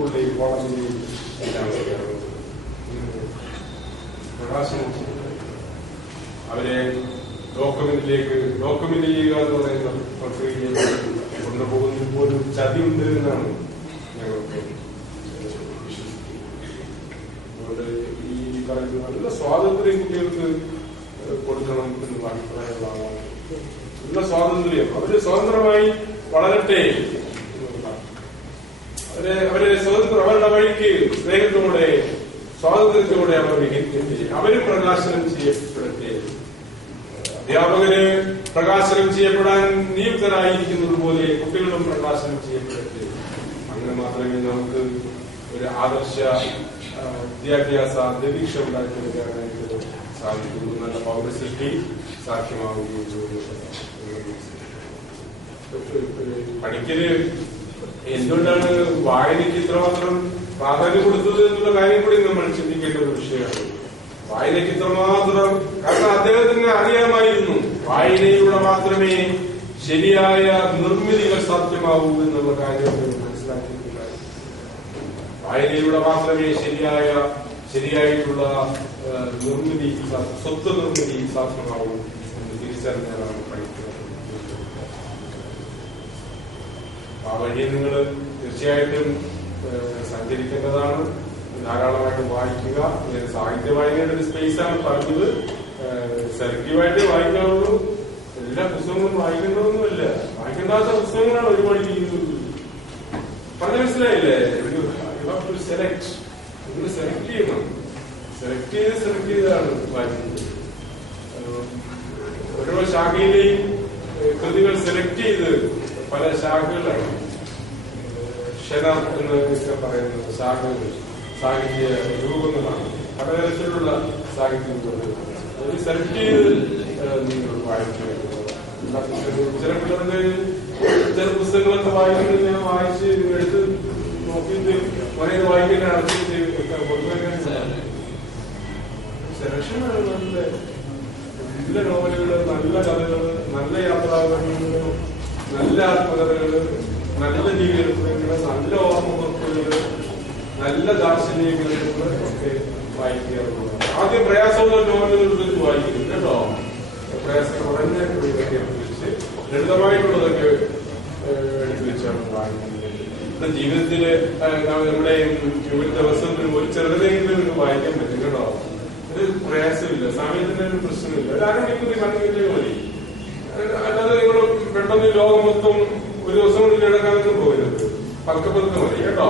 സ്കൂളിലെയും കോളേജിലെയും എല്ലാം പ്രകാശനം അവരെ ഡോക്യുമെന്റ് ചെയ്യുക എന്ന് പറയുന്ന പ്രക്രിയയിലേക്ക് കൊണ്ടുപോകുന്നതിൽ പോലും ചതിയുണ്ട് എന്നാണ് ഞങ്ങൾക്ക് വിശ്വസിക്കുന്നത്. അതുകൊണ്ട് ഈ പറയുന്ന നല്ല സ്വാതന്ത്ര്യം കുട്ടികൾക്ക് കൊടുക്കണം എന്നുള്ള അഭിപ്രായമുള്ള ആളാണ്. നല്ല സ്വാതന്ത്ര്യം, അവര് സ്വതന്ത്രമായി വളരട്ടെ, അവരെ സ്വതന്ത്രം അവരുടെ വഴിക്ക് സ്നേഹത്തോടെ സ്വാതന്ത്ര്യത്തോടെ അവര് പ്രകാശനം ചെയ്യപ്പെടട്ടെ. അധ്യാപകര് പ്രകാശനം ചെയ്യപ്പെടാൻ നിയുക്തരായിരിക്കുന്നത് പോലെ കുട്ടികളും പ്രകാശനം ചെയ്യപ്പെടട്ടെ. അങ്ങനെ മാത്രമേ നമുക്ക് ഒരു ആദർശ വിദ്യാഭ്യാസ അന്തരീക്ഷം ഉണ്ടാക്കിയെടുക്കാനായിട്ട് സാധിക്കുള്ളൂ. നല്ല പൗരസൃഷ്ടി സാധ്യമാവുകയും പഠിക്കല് എന്തുകൊണ്ടാണ് വായനയ്ക്ക് ഇത്രമാത്രം പ്രാധാന്യം കൊടുത്തത് എന്നുള്ള കാര്യം കൂടി നമ്മൾ ചിന്തിക്കേണ്ട ഒരു വിഷയമാണ്. വായനയ്ക്ക് ഇത്രമാത്രം, കാരണം അദ്ദേഹത്തിന് അറിയാമായിരുന്നു വായനയിലൂടെ മാത്രമേ ശരിയായ നിർമ്മിതികൾ സാധ്യമാവൂ എന്നുള്ള കാര്യം മനസ്സിലാക്കിയിട്ടുണ്ടായി. വായനയിലൂടെ മാത്രമേ ശരിയായിട്ടുള്ള നിർമ്മിതി, സ്വത്ത് നിർമ്മിതി സാധ്യമാവൂ എന്ന് തിരിച്ചറിഞ്ഞാലാണ് പഠിക്കുന്നത്. ആ വഴി നിങ്ങൾ തീർച്ചയായിട്ടും സഞ്ചരിക്കേണ്ടതാണ്. ധാരാളമായിട്ട് വായിക്കുക. സാഹിത്യ വായനയുടെ ഒരു സ്പേസാണ് പറഞ്ഞത്. സെലക്റ്റീവായിട്ട് വായിക്കാവുള്ളൂ. എല്ലാ പുസ്തകങ്ങളും വായിക്കേണ്ടതൊന്നുമല്ല. വായിക്കേണ്ടാത്ത പുസ്തകങ്ങളാണ് ഒരുപാട് ചെയ്യുന്നത്. പറഞ്ഞ മനസ്സിലായില്ലേ? സെലക്ട്, നിങ്ങൾ സെലക്ട് ചെയ്യണം. സെലക്ട് ചെയ്താണ് വായിക്കുന്നത്. ഓരോ ശാഖയിലെയും കൃതികൾ സെലക്ട് ചെയ്ത് പല ശാഖകളാണ്. ക്ഷണ എന്നൊക്കെ പറയുന്നത് ശാഖകൾ, സാഹിത്യ രൂപങ്ങളാണ്. പലതരത്തിലുള്ള സാഹിത്യ രൂപങ്ങൾ അത് സെലക്ട് ചെയ്ത് നിങ്ങൾ വായിക്കുക. ചില പിള്ളേരുടെ ചില പുസ്തകങ്ങളൊക്കെ വായിക്കുന്നത് ഞാൻ വായിച്ച് എടുത്ത് നോക്കിയിട്ട് കുറെ വായിക്കാൻ അടച്ചിട്ട് കൊടുക്കാൻ സെലക്ഷൻ നല്ല നോവലുകള്, നല്ല കഥകള്, നല്ല യാത്രാവർണ്ണങ്ങള്, നല്ല ആത്മകഥകള്, നല്ല ജീവിതങ്ങള്, നല്ല ഓർമ്മക്കുറിപ്പുകള്, നല്ല ദാർശനിക ഗ്രന്ഥങ്ങള് ഒക്കെ വായിക്കാറുള്ളത്. ആദ്യം പ്രയാസമുള്ള നോവലുകൾ വായിക്കുന്നു കേട്ടോ. പ്രയാസം കുറഞ്ഞ കൃതികളൊക്കെ എടുത്തുവെച്ച് ലളിതമായിട്ടുള്ളതൊക്കെ എടുത്തു വെച്ചാണ് വായിക്കുന്നത്. ജീവിതത്തില് നമ്മുടെ ഒരു ദിവസം ഒരു ചെറുതെങ്കിലും വായിക്കാൻ പറ്റും കേട്ടോ. ഒരു പ്രയാസമില്ല, സമയത്തിന്റെ ഒരു പ്രശ്നമില്ല. ഒരു അരമണിക്കൂർ കണ്ടില്ലേ മതി. അല്ലാതെ നിങ്ങൾ പെട്ടെന്ന് ലോകം മൊത്തം ഒരു ദിവസം കൊണ്ട് കിടക്കാനൊന്നും പോകരുത്. പതുക്കെ മതി കേട്ടോ.